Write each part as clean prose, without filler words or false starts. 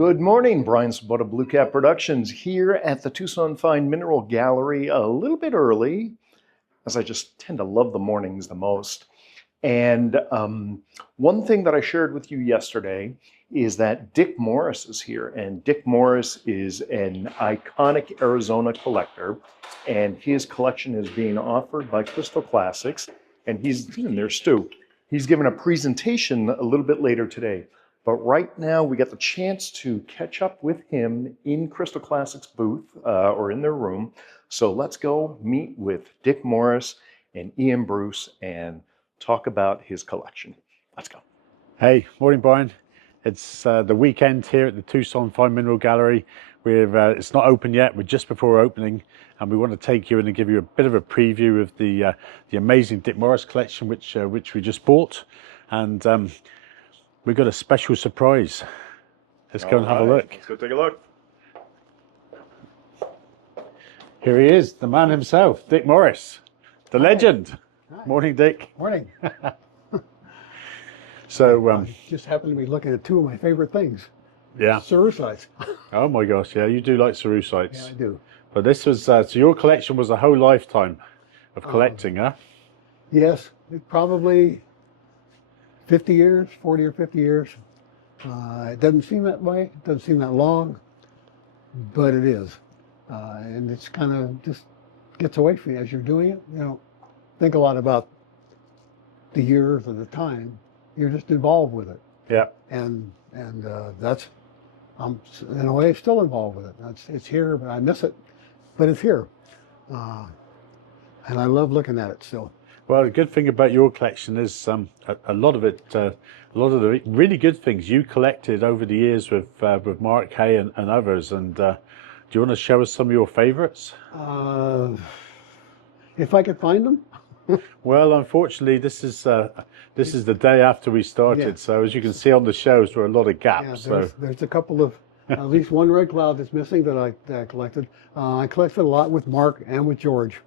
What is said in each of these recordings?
Good morning, Brian Sabota, Blue Cat Productions, here at the Tucson Fine Mineral Gallery, a little bit early, as I just tend to love the mornings the most. And one thing that I shared with you yesterday is that Dick Morris is here, and Dick Morris is an iconic Arizona collector, and his collection is being offered by Crystal Classics, and he's in there, Stu. He's giving a presentation a little bit later today. But right now, we got the chance to catch up with him in Crystal Classics booth or in their room. So let's go meet with Dick Morris and Ian Bruce and talk about his collection. Let's go. Hey, morning, Brian. It's the weekend here at the Tucson Fine Mineral Gallery. It's not open yet. We're just before opening, and we want to take you in and give you a bit of a preview of the amazing Dick Morris collection, which we just bought, and we've got a special surprise. Let's go and have a look. Let's go take a look. Here he is, the man himself, Dick Morris, the legend. Hi. Morning, Dick. Morning. So, just happened to be looking at two of my favorite things. yeah. Ceruscites. Oh my gosh, yeah, you do like Ceruscites. Yeah, I do. But this was, so your collection was a whole lifetime of collecting, huh? Yes, probably 50 years, 40 or 50 years. It doesn't seem that way. It doesn't seem that long, but it is. And it's kind of just gets away from you as you're doing it. You don't think a lot about the years or the time. You're just involved with it. Yeah. And that's, I'm in a way still involved with it. It's here, but I miss it, but it's here. And I love looking at it still. Well, the good thing about your collection is a lot of it, a lot of the really good things you collected over the years with Mark Hay and others. And do you want to show us some of your favorites? If I could find them. Well, unfortunately, this is the day after we started. Yeah. So as you can see on the shelves, there are a lot of gaps. Yeah, there's a couple of, at least one red cloud that's missing that I collected. I collected a lot with Mark and with George.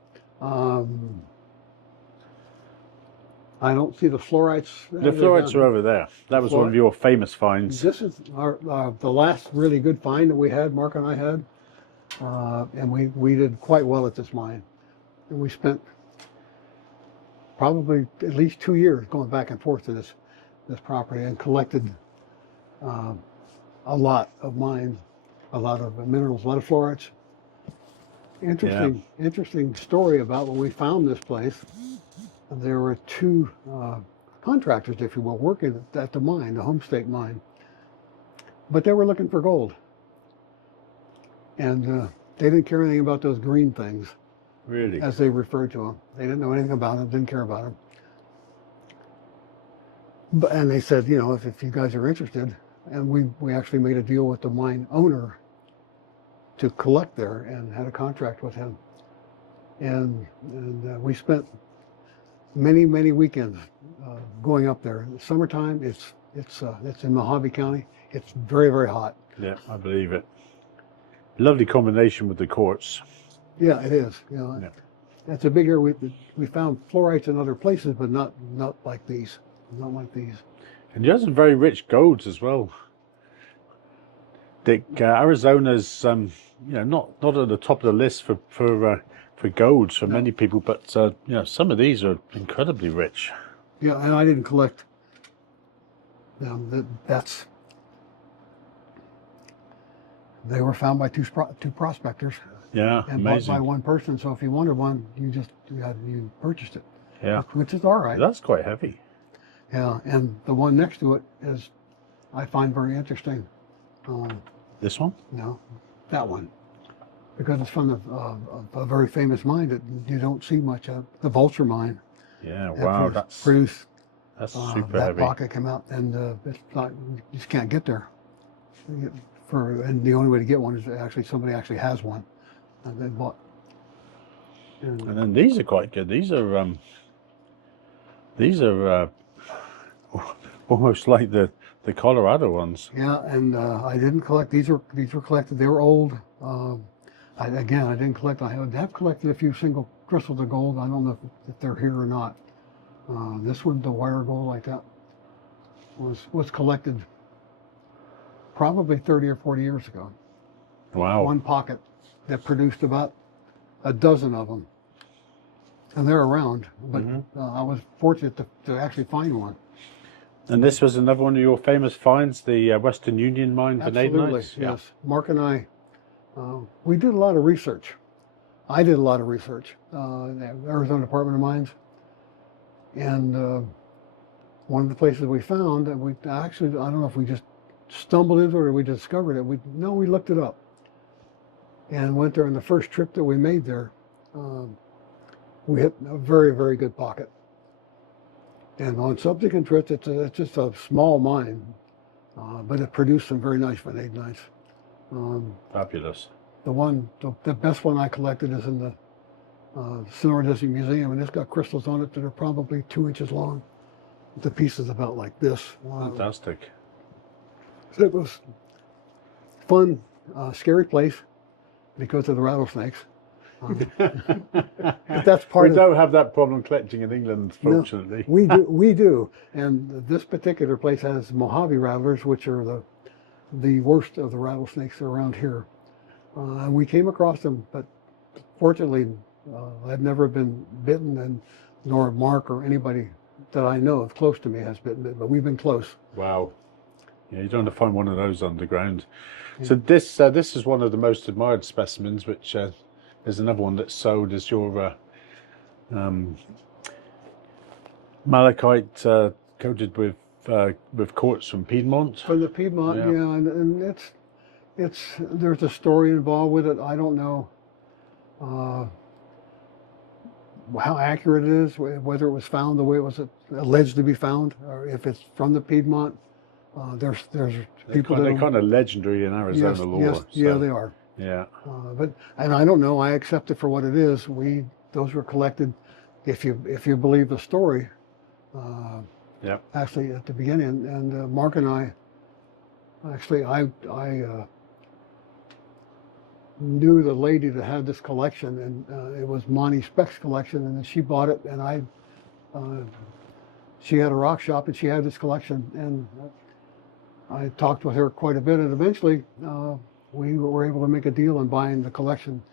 I don't see the fluorites. The fluorites are over there. That was one of your famous finds. This is the last really good find that we had, Mark and I had. And we did quite well at this mine. And we spent probably at least 2 years going back and forth to this property and collected a lot of mines, a lot of minerals, a lot of fluorites. Interesting story about when we found this place. There were two contractors, if you will, working at the mine, the Home State mine, but they were looking for gold, and they didn't care anything about those green things. Really? As they referred to them. They didn't know anything about them, didn't care about them. And they said, you know, if you guys are interested, and we actually made a deal with the mine owner to collect there and had a contract with him. And we spent many weekends going up there. In the summertime, it's in Mojave County. It's very hot. Yeah, I believe it. Lovely combination with the quartz. Yeah, it is. You know, yeah. That's a big area. We found fluorites in other places, but not like these. Not like these. And you have some very rich golds as well. Dick, Arizona's you know, not at the top of the list for golds for many people, but you know, some of these are incredibly rich. Yeah, and I didn't collect them. They were found by two prospectors. Yeah, and amazing. bought by one person. So if you wanted one, you purchased it. Yeah, which is all right. That's quite heavy. Yeah, and the one next to it is, I find very interesting. This one? No, that one, because it's from a very famous mine that you don't see much of, the Vulture mine. Yeah, wow, that's super super that heavy. pocket came out, and it's not, you just can't get there. And the only way to get one is actually somebody actually has one. And they bought. And then these are quite good. These are almost like the Colorado ones. Yeah, and I didn't collect. These were collected. They were old. I didn't collect. I have collected a few single crystals of gold. I don't know if they're here or not. This one, the wire gold like that, was collected probably 30 or 40 years ago. Wow. One pocket that produced about a dozen of them. And they're around, but I was fortunate to actually find one. And this was another one of your famous finds, the Western Union mine Absolutely, vanadinites? yes. Mark and I, we did a lot of research. I did a lot of research in the Arizona Department of Mines. And one of the places we found, that we actually, I don't know if we just stumbled into it or we discovered it. We looked it up and went there on the first trip that we made there. We hit a very, very good pocket. And on subsequent trips, it's just a small mine, but it produced some very nice vanadinites. Fabulous. The best one I collected is in the Sonora District Museum, and it's got crystals on it that are probably 2 inches long. The piece is about like this. Fantastic. So it was fun, scary place because of the rattlesnakes. That's part we don't have that problem collecting in England, fortunately. No, we do. And this particular place has Mojave rattlers, which are the worst of the rattlesnakes around here. And we came across them, but fortunately, I've never been bitten, and nor Mark or anybody that I know of close to me has been bitten, but we've been close. Wow. Yeah, you don't want to find one of those underground. Yeah. So this is one of the most admired specimens, which there's another one that's sold as your malachite coated with quartz from Piedmont. From the Piedmont, yeah, and there's a story involved with it. I don't know how accurate it is, whether it was found the way it was alleged to be found, or if it's from the Piedmont. There's people they're kind of legendary in Arizona lore. Yes, so. Yeah, they are. Yeah. And I don't know. I accept it for what it is. Those were collected, if you believe the story. Actually, at the beginning, and Mark and I, actually, I knew the lady that had this collection, and it was Monty Speck's collection, and she bought it, and she had a rock shop, and she had this collection, and I talked with her quite a bit, and eventually we were able to make a deal on buying the collection.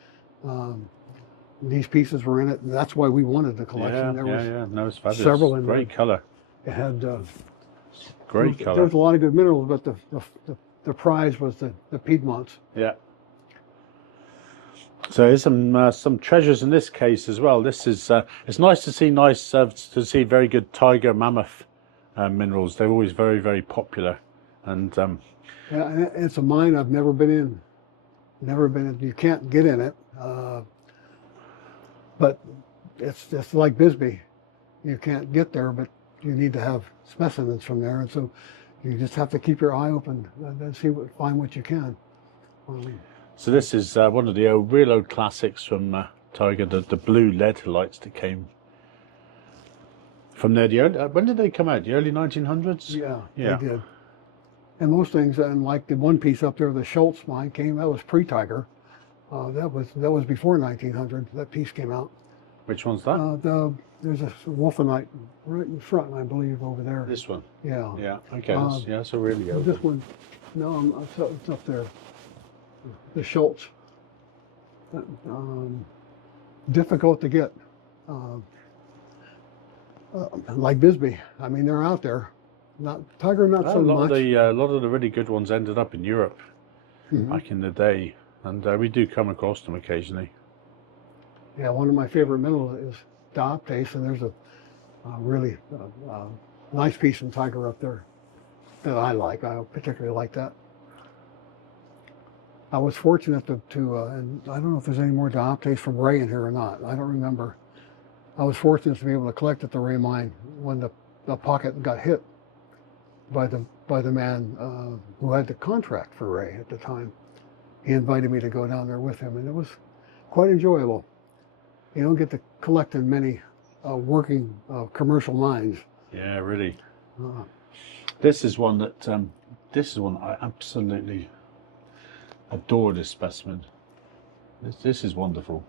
These pieces were in it, and that's why we wanted the collection. No, it's fabulous. Several in great there. Color. It had great color. There was a lot of good minerals, but the prize was the Piedmonts. Yeah. So there's some treasures in this case as well. This is it's nice to see very good tiger mammoth minerals. They're always very, very popular, and yeah, it's a mine I've never been in. You can't get in it, but it's like Bisbee. You can't get there, but you need to have specimens from there, and so you just have to keep your eye open and find what you can. So this is one of the real old classics from Tiger, the blue lead lights that came from there. When did they come out? The early 1900s? Yeah, they did. And most things, and like the one piece up there, the Schultz mine that was pre-Tiger. That was before 1900. That piece came out. Which one's that? There's a Wulfenite right in front, I believe, over there. This one? Yeah. Yeah, okay, that's a really old This one, no, it's up there. The Schultz. Difficult to get. Like Bisbee. I mean, they're out there. Tiger, not so much. A lot of the really good ones ended up in Europe back in the day, and we do come across them occasionally. Yeah, one of my favorite minerals is dioptase, and there's a really nice piece from Tiger up there that I like. I particularly like that. I was fortunate to and I don't know if there's any more dioptase from Ray in here or not. I don't remember. I was fortunate to be able to collect at the Ray mine when the pocket got hit by the man who had the contract for Ray at the time. He invited me to go down there with him, and it was quite enjoyable. You don't get to collect in many working commercial mines. Yeah, really. This is one I absolutely adore. This specimen. This is wonderful.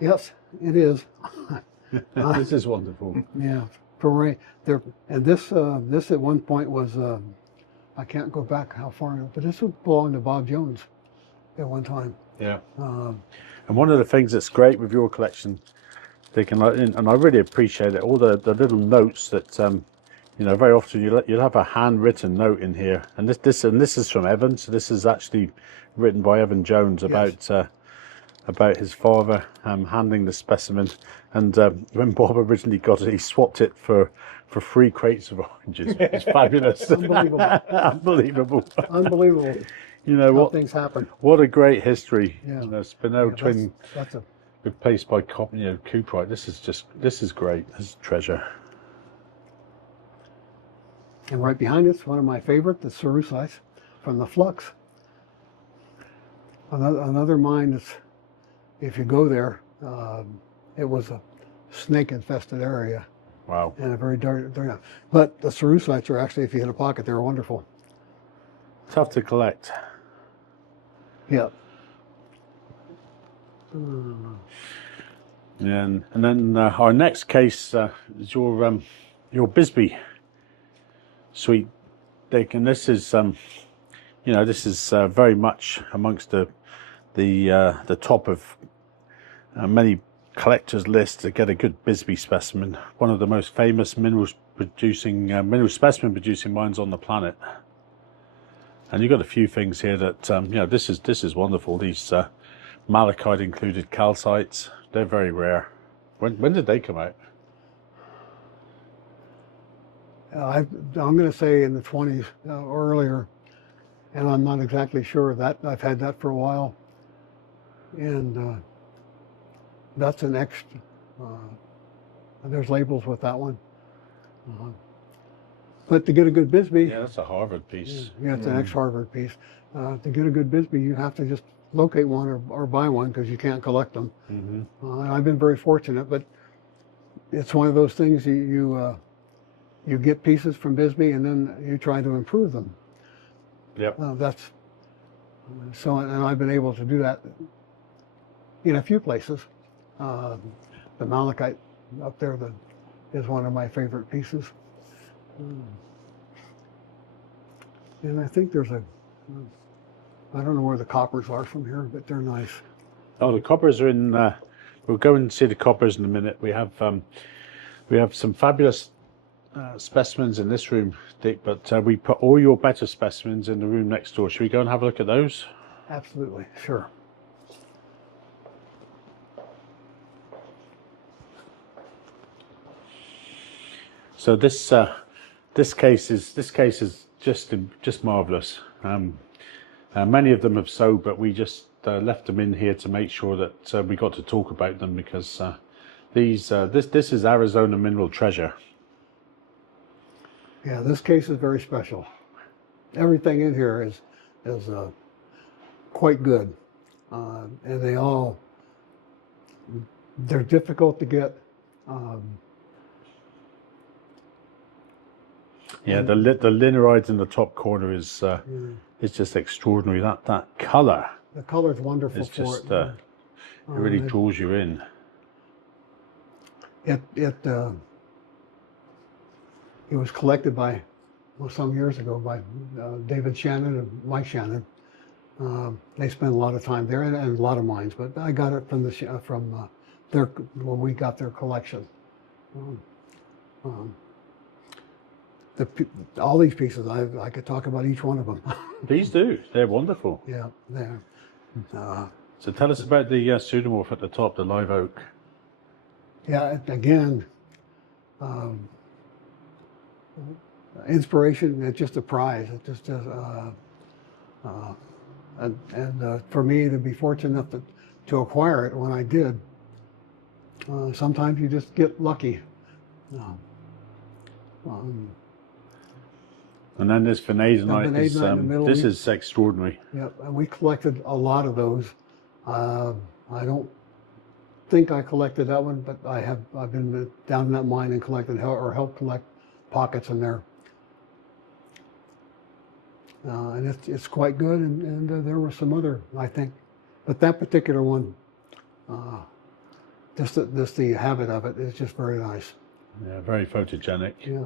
Yes, it is. This is wonderful. Yeah, for Ray. And this at one point was, I can't go back how far, but this would belong to Bob Jones at one time. Yeah. Um, And one of the things that's great with your collection, and I really appreciate it, all the little notes that, you know, very often you'll have a handwritten note in here, and this is from Evan. So this is actually written by Evan Jones about his father handling the specimen, and when Bob originally got it, he swapped it for 3 crates of oranges. It's fabulous. Unbelievable. Unbelievable. Unbelievable. You know How what? things happen. What a great history. Yeah. You know, Spinel Yeah, twin that's a replaced by Cooperite. This is great. This is treasure. And right behind us, one of my favorite, the Azurites from the Flux. Another mine that's, if you go there, it was a snake-infested area Wow. and a very dark. But the Azurites are actually, if you hit a pocket, they're wonderful. Tough to collect. Yeah. And then our next case is your Bisbee suite, Dick, and this is you know, this is very much amongst the top of many collectors' lists to get a good Bisbee specimen. One of the most famous mineral specimen producing mines on the planet. And you've got a few things here that you know, this is wonderful. These malachite included calcites, they're very rare. When did they come out? I'm going to say in the 20s or earlier, and I'm not exactly sure of that. I've had that for a while, and that's an extra. There's labels with that one. But to get a good Bisbee, Yeah, that's a Harvard piece. yeah, it's an ex-Harvard piece. To get a good Bisbee, you have to just locate one or buy one because you can't collect them. Mm-hmm. I've been very fortunate, but it's one of those things you get pieces from Bisbee and then you try to improve them. Yep. That's so, and I've been able to do that in a few places. The malachite up there is one of my favorite pieces. And I think there's I don't know where the coppers are from here, but they're nice. Oh, the coppers are in. We'll go and see the coppers in a minute. We have some fabulous specimens in this room, Dick, but we put all your better specimens in the room next door. Should we go and have a look at those? Absolutely, sure. So this case is just marvelous. Many of them have sold, but we just left them in here to make sure that we got to talk about them because this is Arizona mineral treasure. Yeah, this case is very special. Everything in here is quite good, and they're difficult to get. Yeah, the linerite in the top corner is just extraordinary. That color. The color is wonderful It's for just it. it really draws you in. It was collected some years ago by David Shannon and Mike Shannon. They spent a lot of time there and a lot of mines, but I got it from when we got their collection. All these pieces, I could talk about each one of them. These do. They're wonderful. Yeah, they're. So tell us about the pseudomorph at the top, the live oak. Yeah, again, inspiration. It's just a prize. It just and for me to be fortunate enough to acquire it when I did. Sometimes you just get lucky. And then there's vanadinite. Vanadinite in the middle. This is extraordinary. Yeah, and we collected a lot of those. I don't think I collected that one, but I've been down in that mine and collected or helped collect pockets in there. And it's quite good, and there were some other, I think, but that particular one, just the habit of it is just very nice. Yeah, very photogenic. Yeah.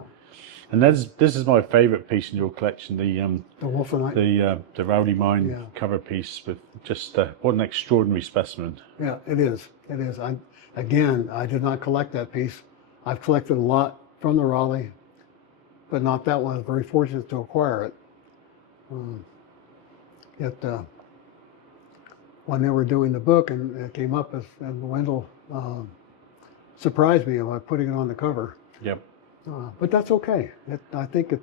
And this is my favourite piece in your collection, The Wulfenite. the Rowley Mine Yeah. cover piece with just what an extraordinary specimen. Yeah, it is. It is. I did not collect that piece. I've collected a lot from the Raleigh, but not that one. I was very fortunate to acquire it. When they were doing the book and it came up, and Wendell surprised me by putting it on the cover. Yep. But that's okay. I think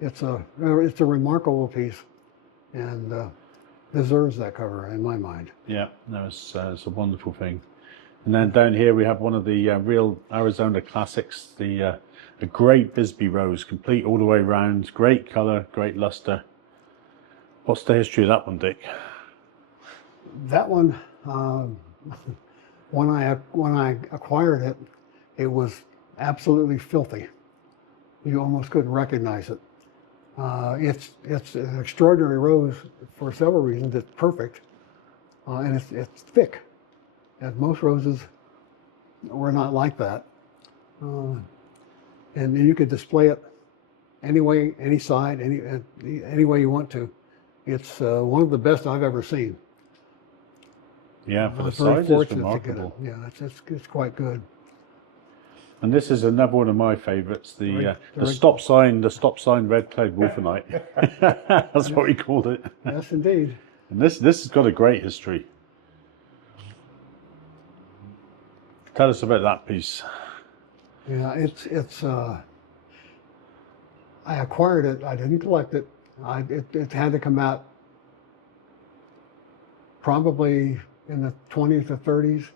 it's a remarkable piece, and deserves that cover in my mind. Yeah, no, it's a wonderful thing. And then down here we have one of the real Arizona classics, the great Bisbee rose, complete all the way around, great color, great luster. What's the history of that one, Dick? That one, when I acquired it, it was absolutely filthy. You almost couldn't recognize it. It's an extraordinary rose for several reasons. It's perfect, and it's thick. And most roses were not like that. And you could display it any way, any side, any way you want to. It's one of the best I've ever seen. Yeah, for the was very size, it's fortunate to get it. remarkable. Yeah, it's quite good. And this is another one of my favourites, the stop sign red cloud Wulfenite. That's what we called it. Yes, indeed. And this has got a great history. Tell us about that piece. Yeah, I acquired it. I didn't collect it. It had to come out probably in the 20s or 30s.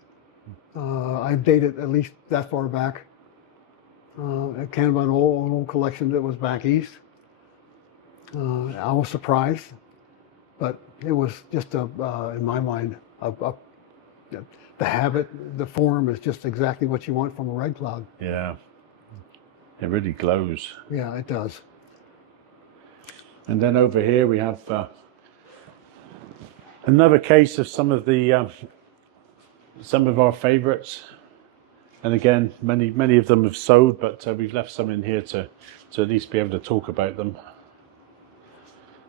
I date it at least that far back. Kind of an old collection that was back east. I was surprised, but it was just in my mind, the habit, the form is just exactly what you want from a red cloud. Yeah, it really glows. Yeah, it does. And then over here we have another case of some of our favourites. And again, many of them have sold, but we've left some in here to at least be able to talk about them.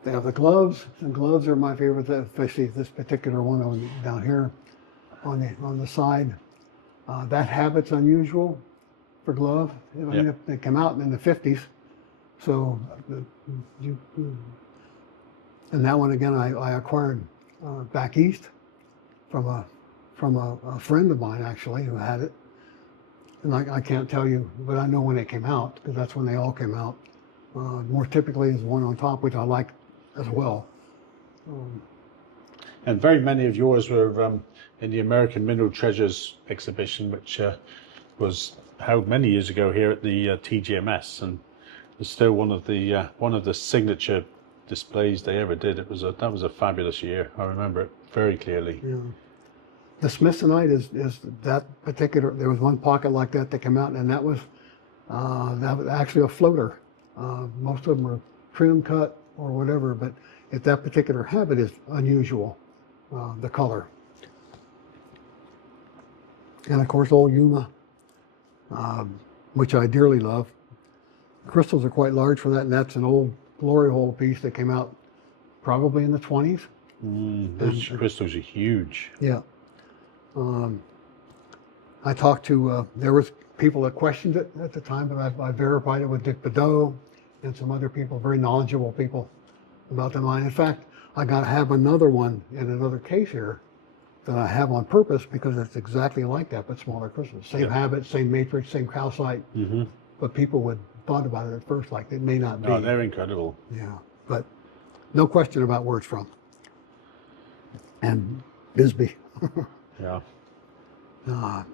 They have the gloves. The gloves are my favorite, especially this particular one down here on the side. That habit's unusual for glove. Yep. They come out in the 50s. So, and that one again, I acquired back east from a friend of mine actually who had it. And I can't tell you, but I know when it came out because that's when they all came out. More typically is the one on top, which I like as well. And very many of yours were in the American Mineral Treasures exhibition, which was held many years ago here at the TGMS, and was still one of the signature displays they ever did. That was a fabulous year. I remember it very clearly. Yeah. The Smithsonite is that particular. There was one pocket like that came out, and that was actually a floater. Most of them are trim cut or whatever, but that particular habit is unusual. The color, and of course, old Yuma, which I dearly love. Crystals are quite large for that, and that's an old glory hole piece that came out probably in the 20s. Those crystals are huge. Yeah. I talked to, there was people that questioned it at the time, but I verified it with Dick Bedeau and some other people, very knowledgeable people about the mine. In fact, I got to have another one in another case here that I have on purpose because it's exactly like that, but smaller crystals. Same habit, same matrix, same calcite. Mm-hmm. But people would thought about it at first like it may not be. Oh, they're incredible. Yeah, but no question about where it's from. And Bisbee. Yeah. From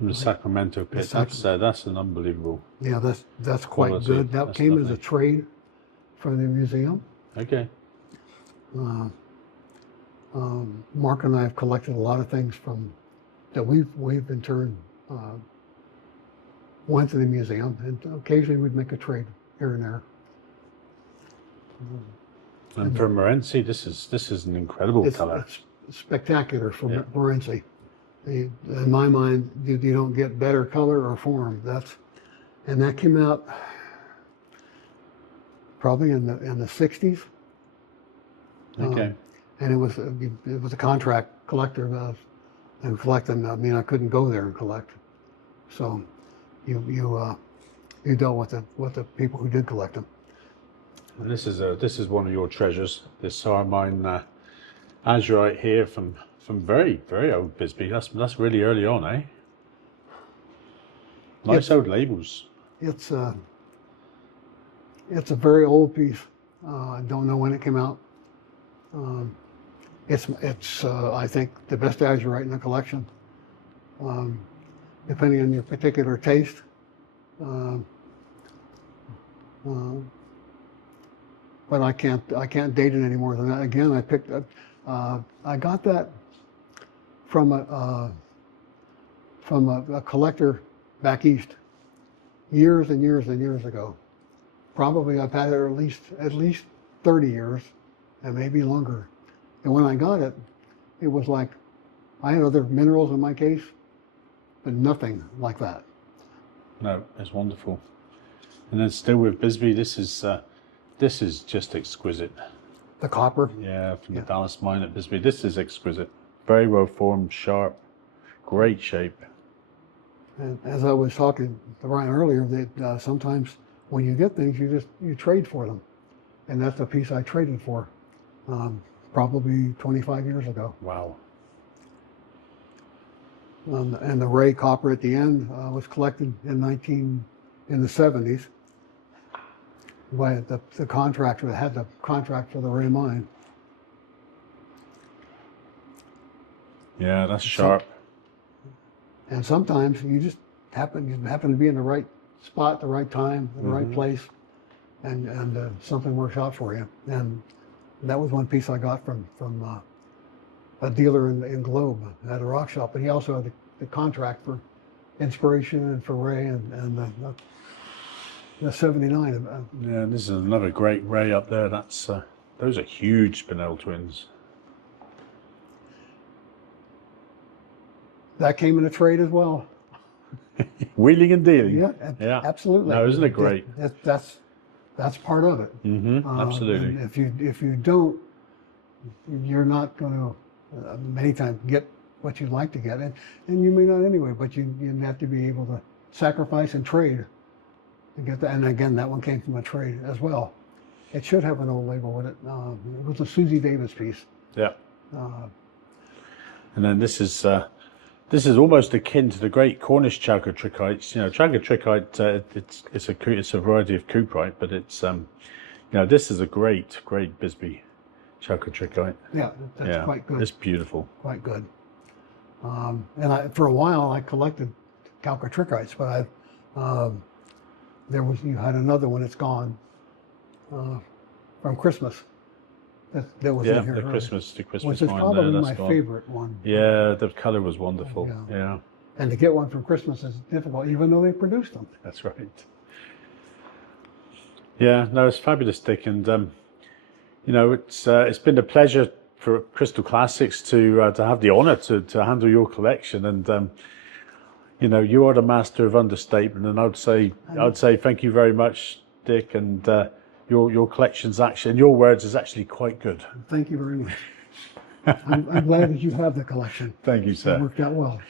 the Sacramento pit. That's an unbelievable. Yeah, that's quite quality. good. That That's came lovely. as a trade from the museum. Okay. Mark and I have collected a lot of things that we've in turn went to the museum, and occasionally we'd make a trade here and there. And for Morenci, this is an incredible color. It's spectacular for Morenci. In my mind, you don't get better color or form. And that came out probably in the 60s. Okay. And it was a contract collector and collecting. I mean, I couldn't go there and collect. So you dealt with the people who did collect them. And this is one of your treasures. This Saramine Azurite here from very old Bisbee. That's really early on, eh? Nice old labels. It's a very old piece. I don't know when it came out. It's I think the best Azurite in the collection, depending on your particular taste. But I can't date it any more than that. Again, I got that from a collector back east years and years and years ago. Probably I've had it at least 30 years and maybe longer. And when I got it, it was like I had other minerals in my case, but nothing like that. No, it's wonderful. And then still with Bisbee, this is just exquisite. The copper. Yeah, from the Dallas mine at Bisbee. This is exquisite. Very well formed, sharp, great shape. And as I was talking to Ryan earlier, that sometimes when you get things, you trade for them, and that's a piece I traded for, probably 25 years ago. Wow. And the Ray copper at the end was collected in the 70s by the contractor that had the contract for the Ray mine. Yeah, that's sharp. And sometimes you just happen to be in the right spot, the right time, the right place, and something works out for you. And that was one piece I got from a dealer in Globe at a rock shop, and he also had the contract for Inspiration and for Ray and the 79. Yeah, this is another great Ray up there. That's those are huge Spinel twins. That came in a trade as well. Wheeling and dealing. Yeah, absolutely. No, isn't it great? That's part of it. Absolutely. And if you don't, you're not going to many times get what you'd like to get, and you may not anyway. But you have to be able to sacrifice and trade to get that. And again, that one came from a trade as well. It should have an old label with it. It was a Susie Davis piece. Yeah. And then this is almost akin to the great Cornish chalcotrichites. You know, chalcotrichite, it's a variety of cuprite, but it's you know, this is a great Bisbee chalcotrichite. Yeah, that's quite good. It's beautiful. Quite good. And for a while I collected chalcotrichites, but you had another one that's gone from Christmas. That was in here. The Christmas which is wine probably there, my favorite one. Yeah, the color was wonderful. Yeah. And to get one from Christmas is difficult, even though they produced them. That's right. Yeah, no, it's fabulous, Dick, and you know, it's been a pleasure for Crystal Classics to have the honor to handle your collection, and you know, you are the master of understatement, and I'd say thank you very much, Dick, and your collection's actually, in your words, is actually quite good. Thank you very much. I'm glad that you have the collection. Thank you, sir. It worked out well.